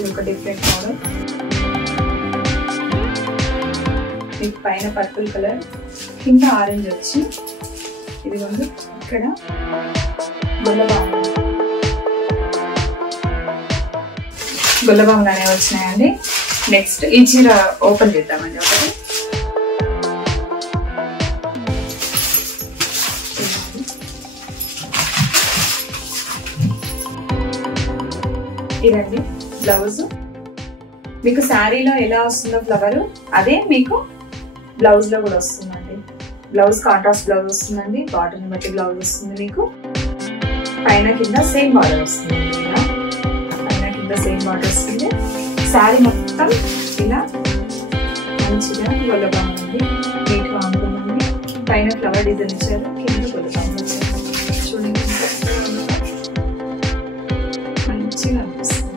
ఇది ఒక different model. ఇది పైన పర్పుల్ కలర్, కింద ఆరెంజ్ వచ్చి ఇది ఉంది. ఇక్కడ గుల్లబాములు అనేవి వచ్చినాయండి. నెక్స్ట్ ఈ చీర ఓపెన్ చేద్దామండి. ఒకటి ఇదండి బ్లౌజ్. మీకు శారీలో ఎలా వస్తుందో ఫ్లవర్ అదే మీకు బ్లౌజ్ లో కూడా వస్తుందండి. బ్లౌజ్ కాంట్రాస్ట్ బ్లౌజ్ వస్తుందండి. బార్డర్ ని బట్టి బ్లౌజ్ వస్తుంది. మీకు పైన కింద సేమ్ బార్డర్ వస్తుంది. ఇలా పైన కింద సేమ్ బార్డర్ వస్తుంది. శారీ మొత్తం ఇలా మంచిగా గొల్లబాము ఉంది. నీట్ గా ఉంటుందండి. పైన ఫ్లవర్ డిజైన్ ఇచ్చారు, కింద గొల్లబాము వచ్చారు. చూడండి మంచిగా అనిపిస్తుంది.